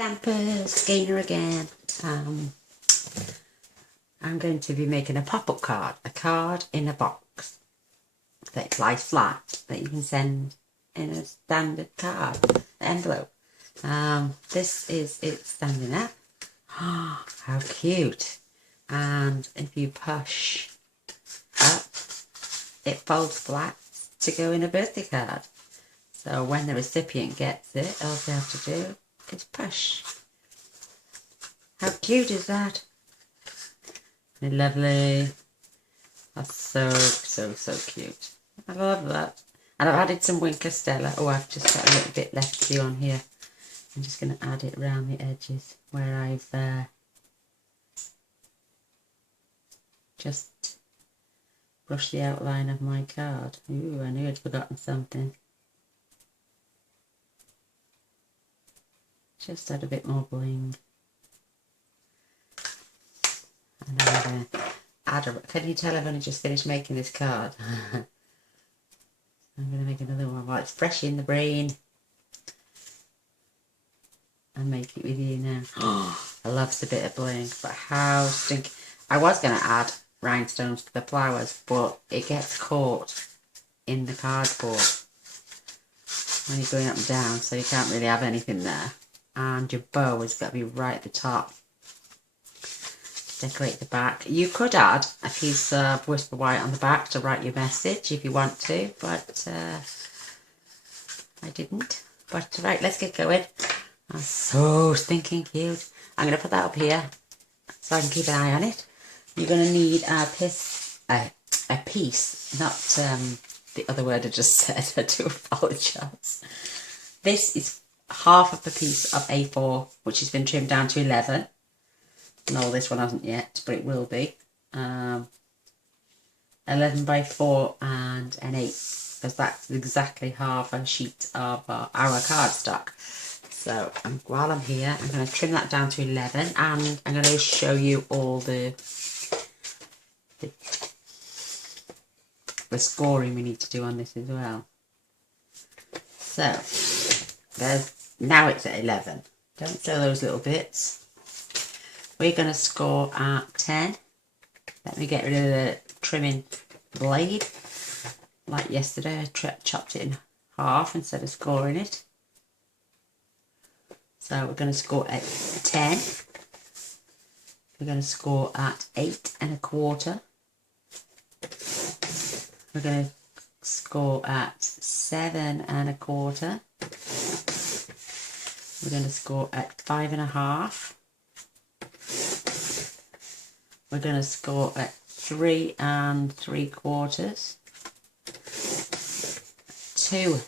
Stamper skeiner again. I'm going to be making a pop-up card, a card in a box that lies flat that you can send in a standard card envelope. This is it standing up. Oh, how cute! And if you push up, it folds flat to go in a birthday card. So when the recipient gets it, all they have to do is push. How cute is that? Lovely. That's so cute. I love that. And I've added some Wink Stella. Oh, I've just got a little bit left to do on here. I'm just going to add it around the edges where I've just brushed the outline of my card. Ooh, I knew I'd forgotten something. Just add a bit more bling. And I'm going to add a... Can you tell I've only just finished making this card? I'm going to make another one while it's fresh in the brain. And make it with you now. Oh, I love the bit of bling, but how stinky. I was going to add rhinestones to the flowers, but it gets caught in the cardboard when you're going up and down, so you can't really have anything there. And your bow has got to be right at the top. Decorate the back. You could add a piece of Whisper White on the back to write your message if you want to, but I didn't. But right, let's get going. That's so stinking cute. I'm going to put that up here so I can keep an eye on it. You're going to need a piece, not the other word I just said. I do apologise. This is half of the piece of A4, which has been trimmed down to 11. No, this one hasn't yet, but it will be. 11 by 4 and an 8, because that's exactly half a sheet of our cardstock. So while I'm here, I'm going to trim that down to 11, and I'm going to show you all the scoring we need to do on this as well. So now it's at 11. Don't throw those little bits. We're going to score at 10. Let me get rid of the trimming blade. Like yesterday, I chopped it in half instead of scoring it. So we're going to score at 10. We're going to score at 8 1/4. We're going to score at 7 1/4. We're going to score at 5 1/2. We're going to score at 3 3/4, 2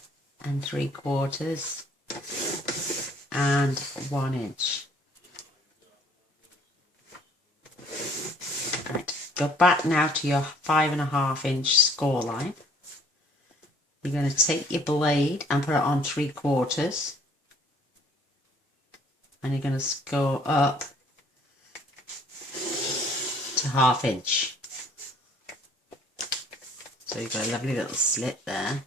3/4, and 1 inch. Right, go back now to your 5 1/2 inch score line. You're going to take your blade and put it on 3/4, and you're going to score up to 1/2 inch. So you've got a lovely little slit there,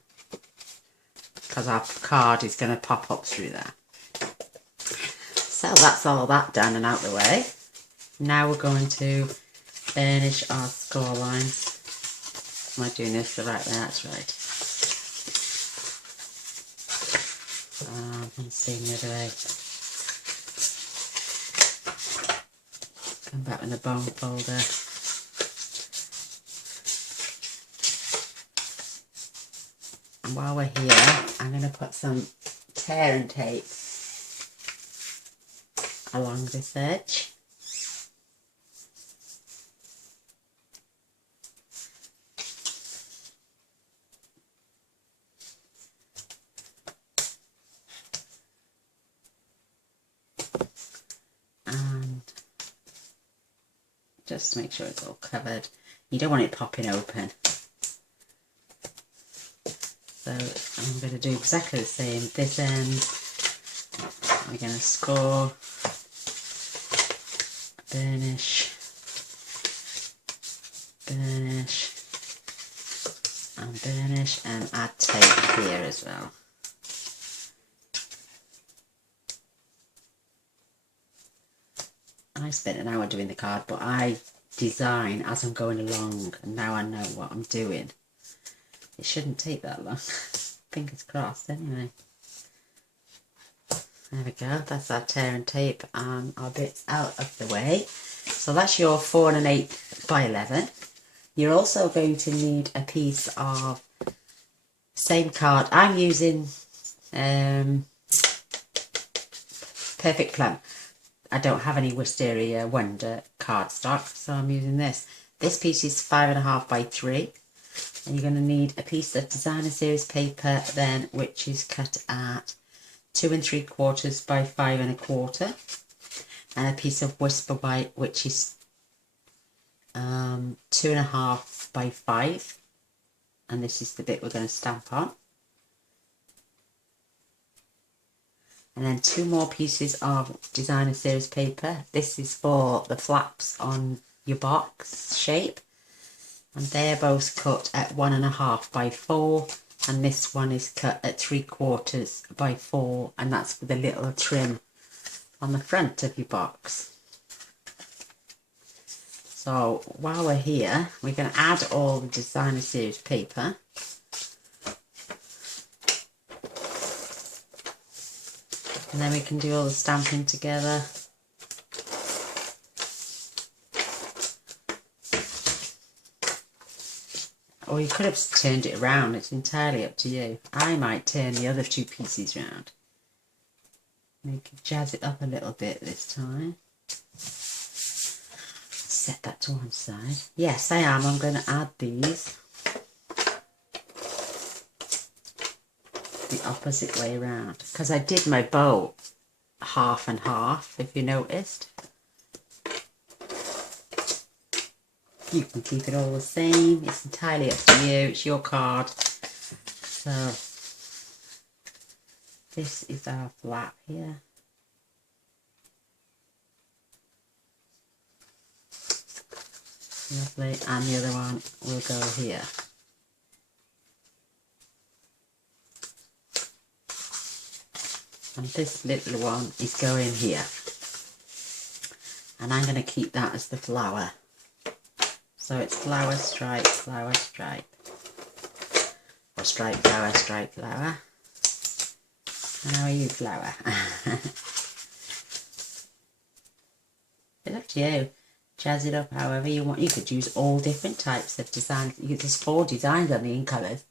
because our card is going to pop up through there. So that's all that done and out the way. Now we're going to finish our score lines. Am I doing this the right way? That's right. Let's see the other way. Come back with the bone folder. And while we're here, I'm going to put some tearing tape along this edge. And just make sure it's all covered. You don't want it popping open. So I'm going to do exactly the same this end. We're going to score, burnish, burnish, and burnish, and add tape here as well. I spent an hour doing the card, but I design as I'm going along, and now I know what I'm doing. It shouldn't take that long. Fingers crossed anyway. There we go, that's our tear and tape and our bits out of the way. So that's your 4 1/8 by 11. You're also going to need a piece of same card. I'm using Perfect Plum. I don't have any Wisteria Wonder cardstock, so I'm using this. This piece is 5 1/2 by 3. And you're going to need a piece of designer series paper then, which is cut at 2 3/4 by 5 1/4, and a piece of Whisper White, which is 2 1/2 by 5, and this is the bit we're going to stamp on. And then 2 more pieces of designer series paper. This is for the flaps on your box shape, and they're both cut at 1 1/2 by 4, and this one is cut at 3/4 by 4, and that's for the little trim on the front of your box. So while we're here, we're going to add all the designer series paper. And then we can do all the stamping together. Or you could have turned it around, it's entirely up to you. I might turn the other 2 pieces round. Make it jazz it up a little bit this time. Set that to one side. Yes, I am. I'm going to add these the opposite way around, because I did my bow 1/2 and 1/2, if you noticed. You can keep it all the same. It's entirely up to you. It's your card. So this is our flap here. Lovely. And the other one will go here. And this little one is going here. And I'm going to keep that as the flower. So it's flower, stripe, flower, stripe. Or stripe, flower, stripe, flower. And how are you, flower? It's up to you. Jazz it up however you want. You could use all different types of designs. There's 4 designs on the in colours.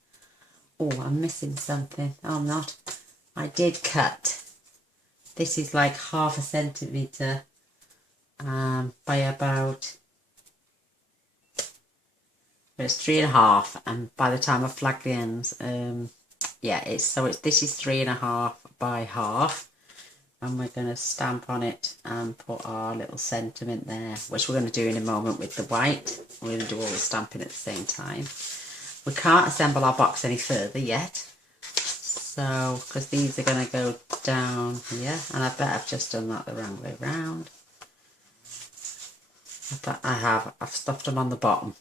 Oh, I'm missing something. Oh, I'm not. I did cut. This is like 1/2 centimetre by about, it's 3 1/2, and by the time I flag the ends, yeah, this is 3 1/2 by 1/2, and we're going to stamp on it and put our little sentiment there, which we're going to do in a moment with the white. We're going to do all the stamping at the same time. We can't assemble our box any further yet, so because these are going to go down here, and I bet I've just done that the wrong way round. But I've stuffed them on the bottom.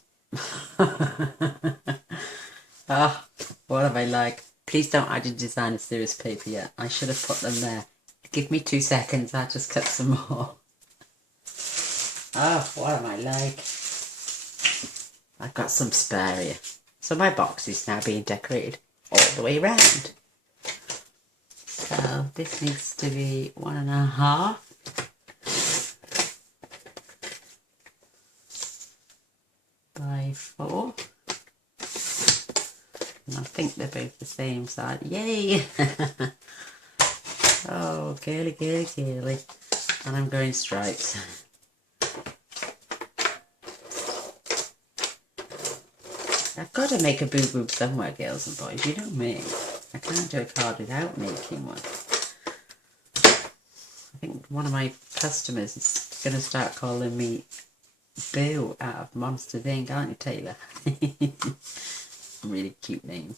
Oh, what am I like? Please don't add your designer series paper yet. I should have put them there. Give me 2 seconds, I'll just cut some more. Oh, what am I like? I've got some spare here. So my box is now being decorated all the way around. So this needs to be 1 1/2. By 4. And I think they're both the same side. Yay! Oh, girly, girly, girly. And I'm going stripes. I've got to make a boo-boo somewhere, girls and boys. You know me. I can't do a card without making one. I think one of my customers is going to start calling me Boo out of Monsters Inc., aren't you, Taylor? Really cute name.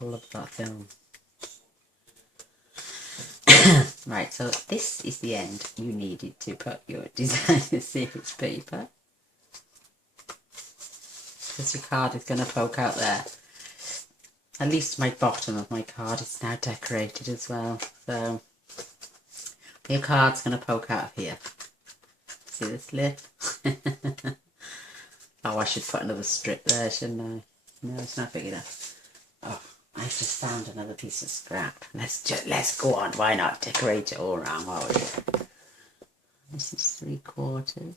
I love that film. Right, so this is the end you needed to put your designer series paper. Because your card is going to poke out there. At least my bottom of my card is now decorated as well. So, Your card's going to poke out of here. See the slit? Oh, I should put another strip there, shouldn't I? No, it's not big enough. Oh, I just found another piece of scrap. Let's go on. Why not decorate it all around while we're here? This is 3/4.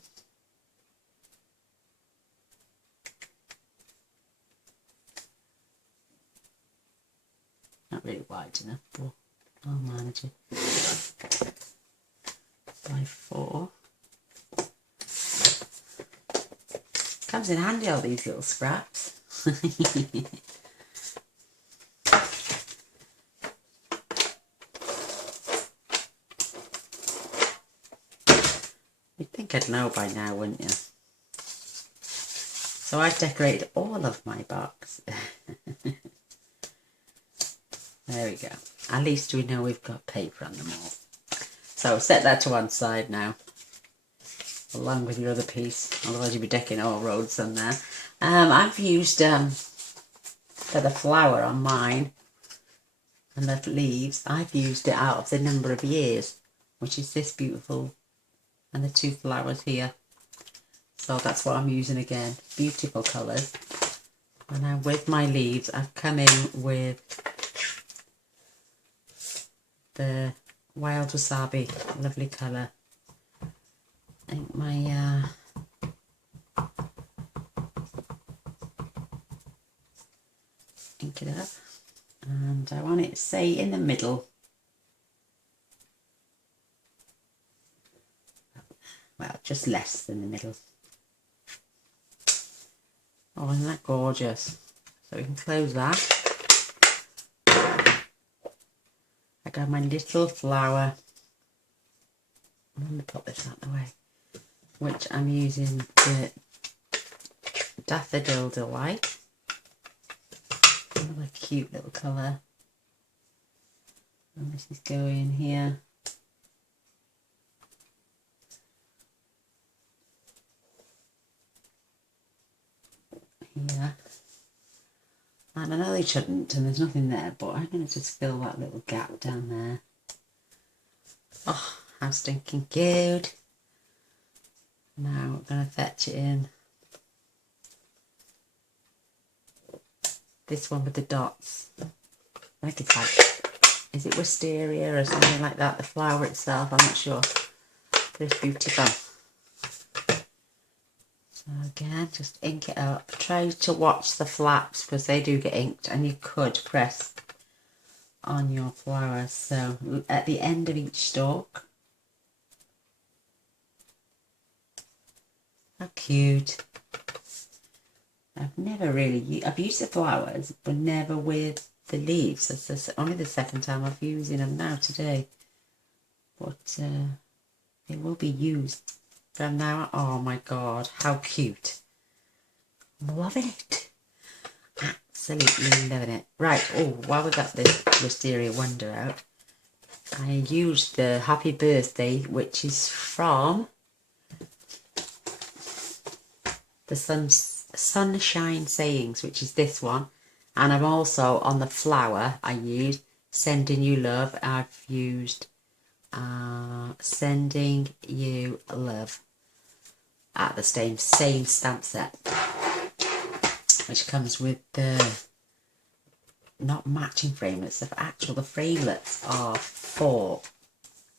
Not really wide enough, but I'll manage it. By 4. Comes in handy, all these little scraps. You'd think I'd know by now, wouldn't you? So I've decorated all of my box. There we go. At least we know we've got paper on them all. So set that to one side now, along with your other piece. Otherwise you'll be decking all roads on there. I've used for the flower on mine and the leaves, I've used it out of the number of years, which is this beautiful, and the 2 flowers here. So that's what I'm using again. Beautiful colours. And now with my leaves, I've come in with the wild wasabi, lovely colour. I think my ink it up, and I want it to say in the middle. Well, just less than the middle. Oh, isn't that gorgeous? So we can close that. I got my little flower. I'm going to put this out of the way. Which I'm using the Daffodil Delight. Another cute little colour. And this is going here. Here. And I know they shouldn't, and there's nothing there, but I'm going to just fill that little gap down there. Oh, how stinking cute. Now we're going to fetch it in. This one with the dots. I think it's like, is it wisteria or something like that? The flower itself, I'm not sure. But it's beautiful. So again, just ink it up. Try to watch the flaps because they do get inked, and you could press on your flowers. So at the end of each stalk. How cute. I've never really, I've used the flowers, but never with the leaves. That's only the second time I've using them now today. But they will be used from now on. Oh my God, how cute. I'm loving it. Absolutely loving it. Right, oh, while we got this Wisteria Wonder out, I used the Happy Birthday, which is from the Sunshine Sayings, which is this one. And I'm also on the flower, I used Sending You Love. I've used Sending You Love at the same stamp set, which comes with the not matching framelits, the framelits are for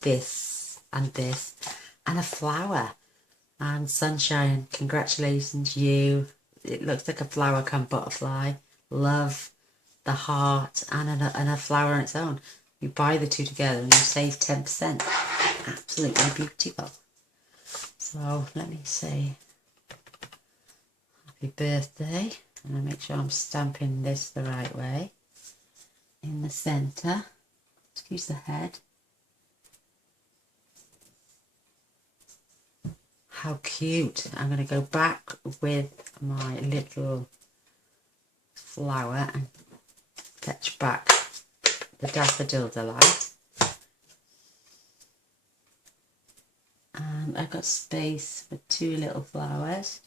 this and a flower. And Sunshine, congratulations you. It looks like a flower come butterfly. Love, the heart, and a flower on its own. You buy the two together and you save 10%. Absolutely beautiful. So let me say happy birthday. And I make sure I'm stamping this the right way. In the centre. Excuse the head. How cute. I'm going to go back with my little flower and fetch back the Daffodil Delight. And I've got space for 2 little flowers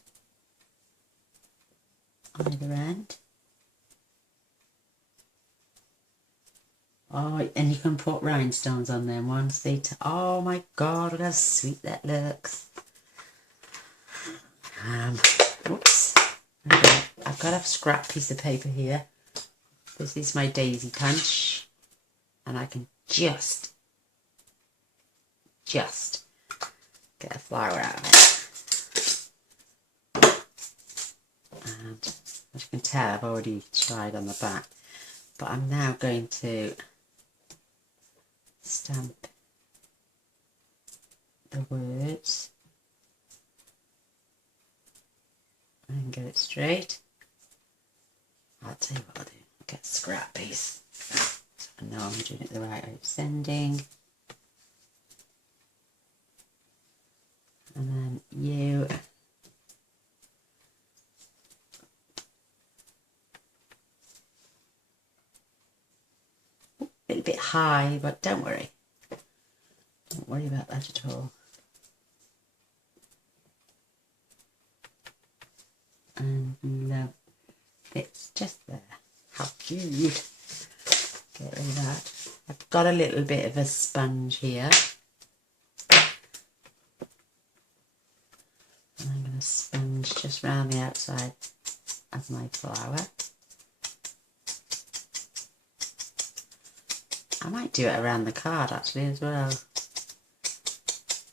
on either end. Oh, and you can put rhinestones on them once they... Oh my God, look how sweet that looks. Oops. Okay, I've got a scrap piece of paper here. This is my daisy punch. And I can just get a flower out of it. And as you can tell, I've already tried on the back. But I'm now going to stamp the words and get it straight. I'll tell you what I'll do. I'll get a scrap piece. So I know I'm doing it the right way. Sending. And then you. A little bit high, but don't worry. Don't worry about that at all. And love, it's just there. How cute. Get rid of that. I've got a little bit of a sponge here. And I'm going to sponge just round the outside of my flower. I might do it around the card actually as well.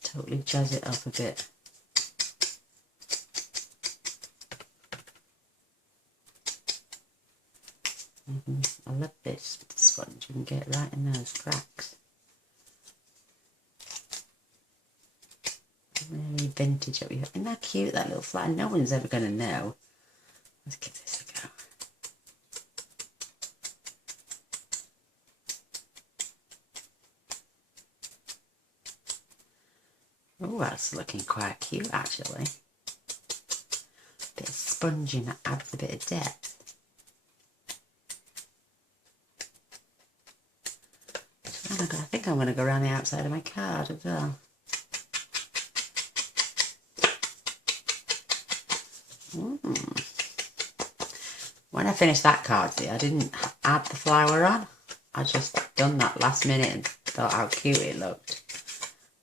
Totally jazz it up a bit. I love this with the sponge, you can get right in those cracks. Really vintage up here. Isn't that cute, that little flower? No one's ever going to know. Let's give this a go. Oh, that's looking quite cute actually. Bit of sponging that adds a bit of depth. And I think I'm going to go around the outside of my card as well. When I finished that card, see, I didn't add the flower on. I just done that last minute and thought how cute it looked.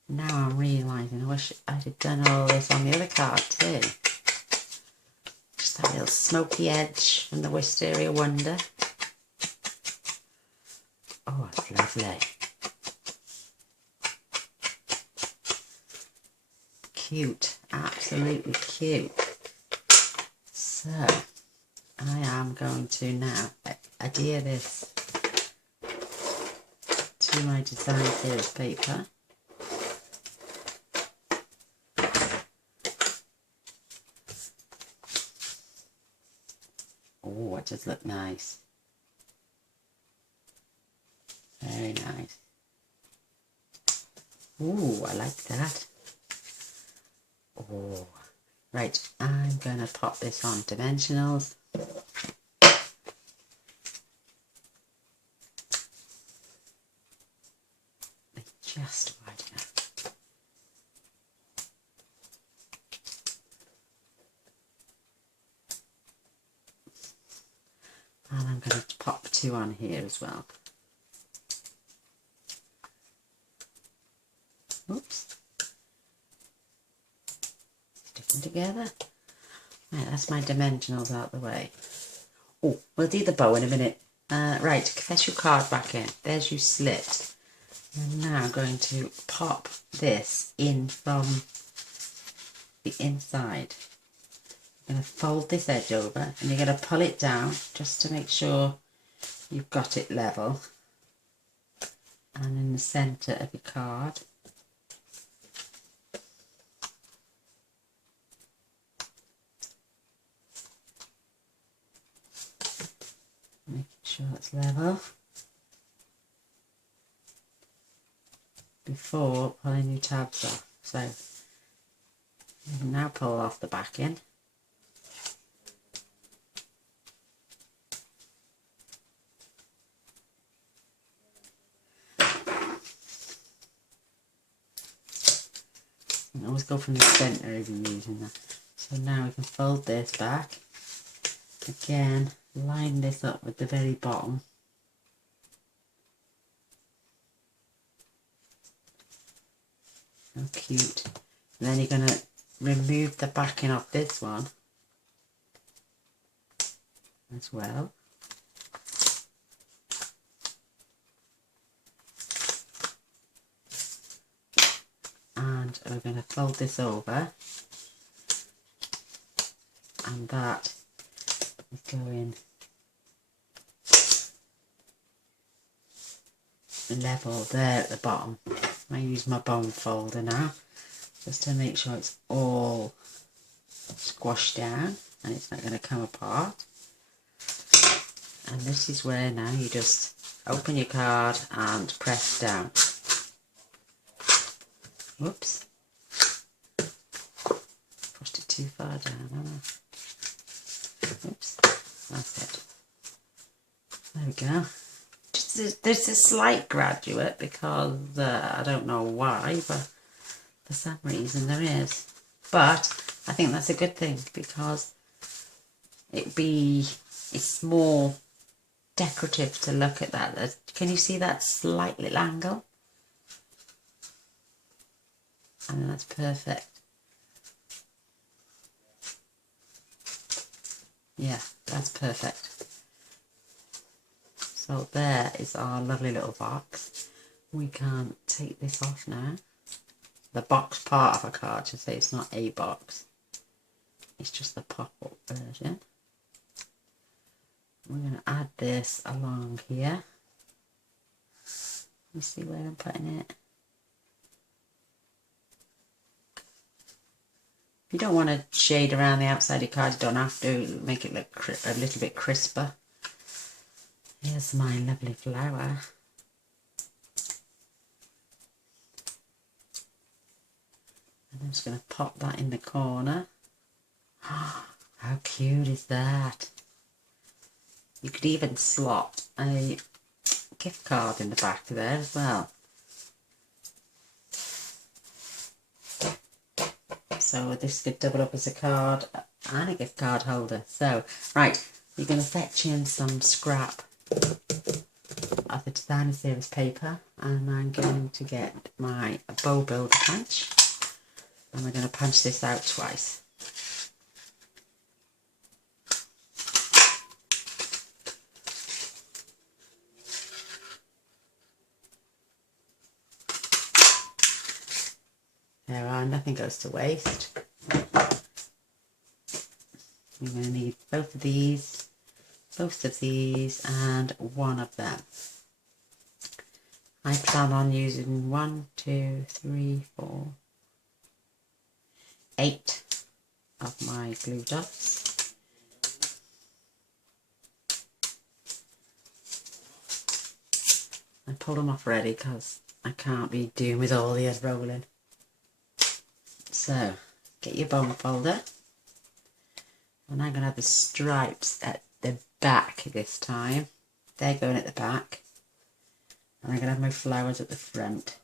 Now I'm realising I wish I'd have done all this on the other card too. Just that little smoky edge from the Wisteria Wonder. Oh, it's lovely. Cute, absolutely cute. So, I am going to now adhere this to my design series paper. Oh, it does look nice. Very nice. Ooh, I like that. Oh, right, I'm going to pop this on dimensionals. Just wide enough. And I'm going to pop 2 on here as well. Oops. Stick them together. Right, that's my dimensionals out the way. Oh, we'll do the bow in a minute. Right, press your card back in. There's your slit. I'm now going to pop this in from the inside. I'm going to fold this edge over and you're going to pull it down just to make sure you've got it level. And in the centre of your card, making sure it's level before pulling your tabs off. So you can now pull off the backing. And always go from the centre if you're using that. So now we can fold this back. Again, line this up with the very bottom. How cute. And then you're going to remove the backing of this one as well. And we're going to fold this over, and that is going level there at the bottom. I use my bone folder now just to make sure it's all squashed down and it's not going to come apart. And this is where now you just open your card and press down. Whoops. Pushed it too far down, haven't I? Oops. That's it. There we go. There's a slight graduate because I don't know why, but for some reason there is. But I think that's a good thing because it's more decorative to look at that. Can you see that slight little angle? I mean, that's perfect. Yeah, that's perfect. So there is our lovely little box. We can take this off now. The box part of a card, to say it's not a box. It's just the pop-up version. We're going to add this along here. You see where I'm putting it? If you don't want to shade around the outside of your card, you don't have to. Make it look a little bit crisper. Here's my lovely flower. And I'm just going to pop that in the corner. How cute is that? You could even slot a gift card in the back there as well. So this could double up as a card and a gift card holder. So, right, you're going to fetch in some scrap of the designer series paper, and I'm going to get my bow builder punch, and we're going to punch this out twice. There are, nothing goes to waste. We're going to need both of these, and one of them. I plan on using 1, 2, 3, 4, 8 of my glue dots. I pulled them off already because I can't be doing with all the unrolling. So, get your bone folder. And I'm going to have the stripes at the back this time. They're going at the back. And I'm going to have my flowers at the front.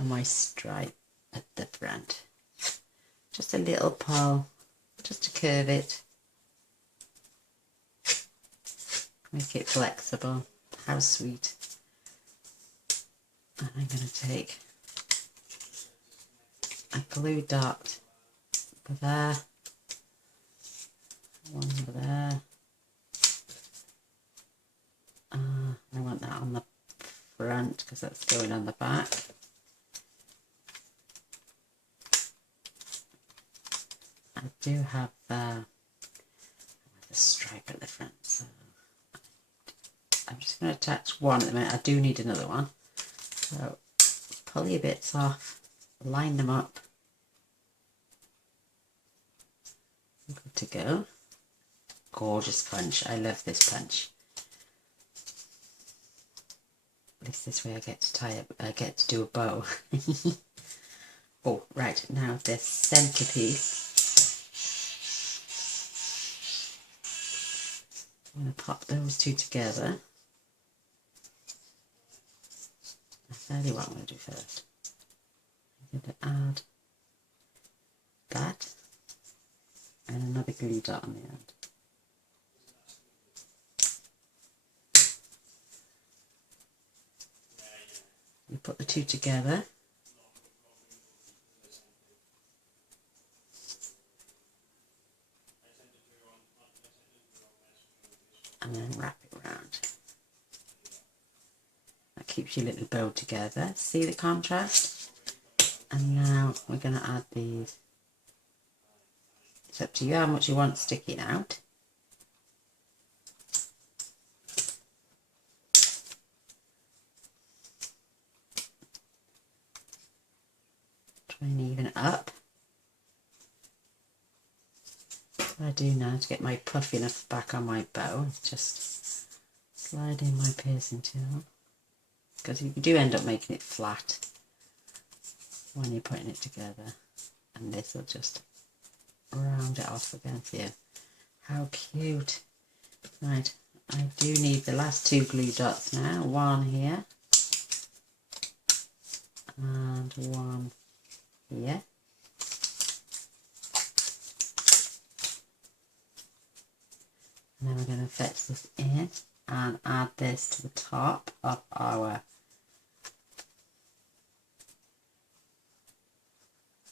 And my stripe at the front. Just a little pull, just to curve it. Make it flexible. How sweet. And I'm going to take a glue dot over there, one over there. I want that on the front because that's going on the back. I do have the stripe at the front, so I'm just going to attach one at the minute. I do need another one. So pull your bits off, line them up. Good to go. Gorgeous punch. I love this punch. At least this way I get to tie up, I get to do a bow. Oh, right, now this centerpiece. I'm going to pop those two together. I'll tell you what I'm going to do first. I'm going to add that and another glue dot on the end. You put the two together keeps your little bow together. See the contrast? And now we're going to add these. It's up to you how much you want sticking out. Try and even it up. What I do now to get my puffiness back on my bow is just slide in my piercing tool, because you do end up making it flat when you're putting it together, and this will just round it off again for you. How cute. Right, I do need the last two glue dots now, one here and one here. And then we're going to fetch this in and add this to the top of our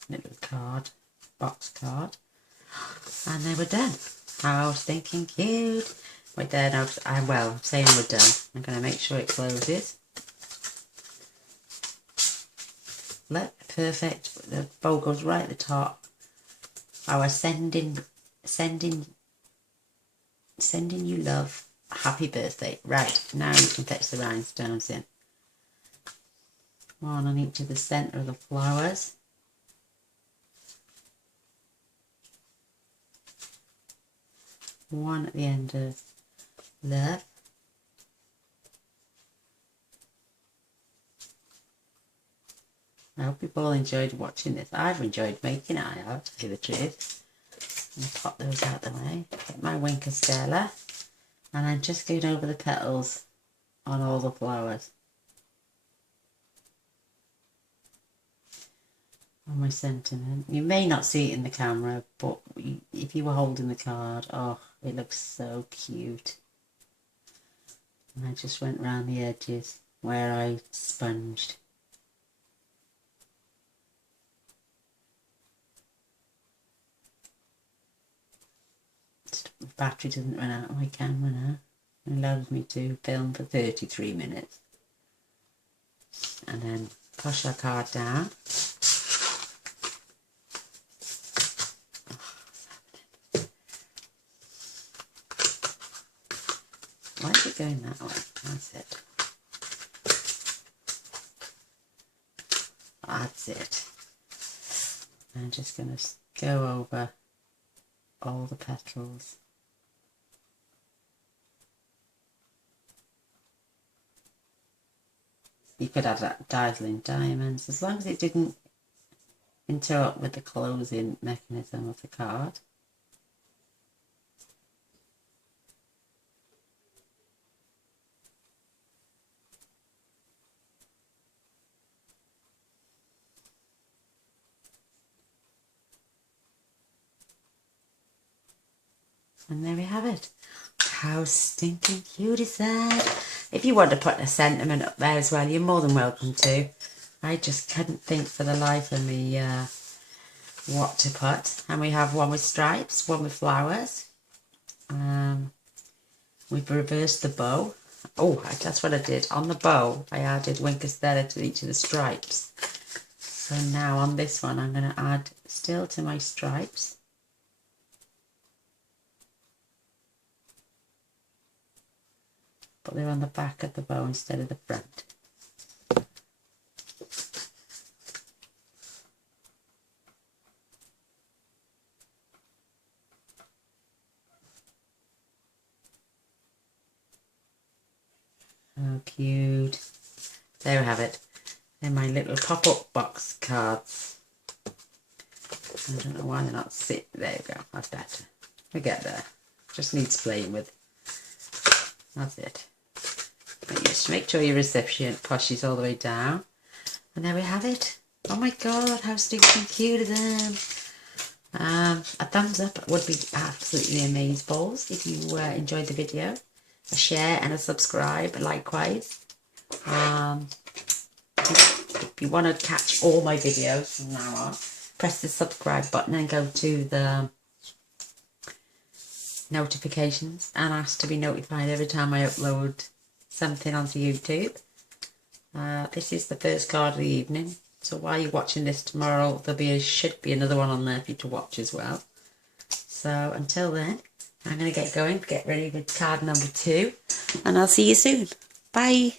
little card, box card. And then we're done. How stinking cute. We're there now. I'm saying we're done. I'm going to make sure it closes. Look, perfect. The bow goes right at the top. Our sending you love, happy birthday. Right, now you can fetch the rhinestones in. One on each of the centre of the flowers. One at the end of love. I hope you've all enjoyed watching this. I've enjoyed making it, I have, to tell you the truth. I'm going to pop those out the way. Get my Winker Stella. And I'm just going over the petals on all the flowers. On my sentiment. You may not see it in the camera, but if you were holding the card, oh, it looks so cute. And I just went round the edges where I sponged. The battery doesn't run out of my camera now. It allows me to film for 33 minutes. And then push our card down. Why is it going that way? That's it. That's it. I'm just going to go over all the petals. You could add that dazzling diamonds, as long as it didn't interrupt with the closing mechanism of the card. And there we have it. How stinking cute is that? If you want to put a sentiment up there as well, you're more than welcome to. I just couldn't think for the life of me what to put. And we have one with stripes, one with flowers. We've reversed the bow. Oh, that's what I did. On the bow, I added Winker Stella to each of the stripes. So now on this one, I'm going to add still to my stripes. But they're on the back of the bow instead of the front. Oh, cute. There we have it. They're my little pop-up box cards. I don't know why they're not sit. There you go. That's better. We get there. Just needs playing with. That's it. But just make sure your recipient pushes all the way down. And there we have it. Oh my god, how stinking cute are them. A thumbs up would be absolutely amazeballs if you enjoyed the video. A share and a subscribe likewise. If you want to catch all my videos from now on, press the subscribe button and go to the notifications and ask to be notified every time I upload something onto YouTube. This is the first card of the evening. So while you're watching this tomorrow, should be another one on there for you to watch as well. So until then, I'm going to get going, get ready with card number 2, and I'll see you soon. Bye.